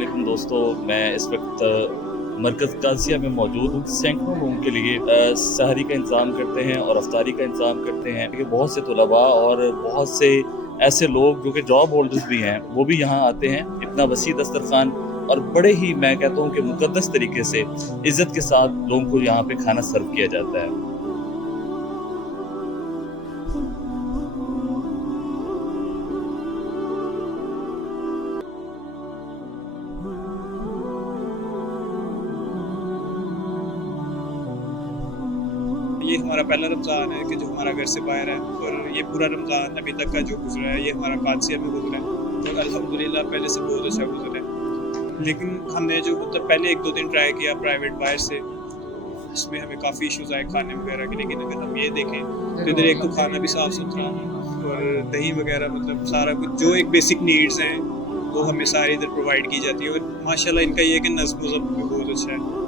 वालेकुम दोस्तों, मैं इस वक्त मरकज़ काज़िया में मौजूद हूँ। सैकड़ों लोगों के लिए सहरी का इंतज़ाम करते हैं और अफ्तारी का इंतज़ाम करते हैं। देखिए बहुत से तुलबा और बहुत से ऐसे लोग जो कि जॉब होल्डर्स भी हैं, वो भी यहाँ आते हैं। इतना वसी दस्तरख़ान और बड़े ही मैं कहता हूँ कि मुक़द्दस तरीके से इज़्ज़त के साथ लोगों को यहाँ पे खाना सर्व किया जाता है। ये हमारा पहला रमज़ान है कि जो हमारा घर से बाहर है, और ये पूरा रमज़ान अभी तक का जो गुज़रा है ये हमारा कादसिया में गुज़रा है, और अल्हम्दुलिल्लाह पहले से बहुत अच्छा गुज़रा है। लेकिन हमने जो मतलब पहले 1-2 दिन ट्राई किया प्राइवेट बाहर से, इसमें हमें काफ़ी इश्यूज़ आए खाने वगैरह के। लेकिन अगर हम ये देखें तो इधर एक तो खाना भी साफ़-सुथरा और दही वगैरह मतलब सारा कुछ जो एक बेसिक नीड्स हैं वो हमें सारी इधर प्रोवाइड की जाती है, और माशाल्लाह इनका ये है कि नज़्म-ओ ज़ब्त भी बहुत अच्छा है।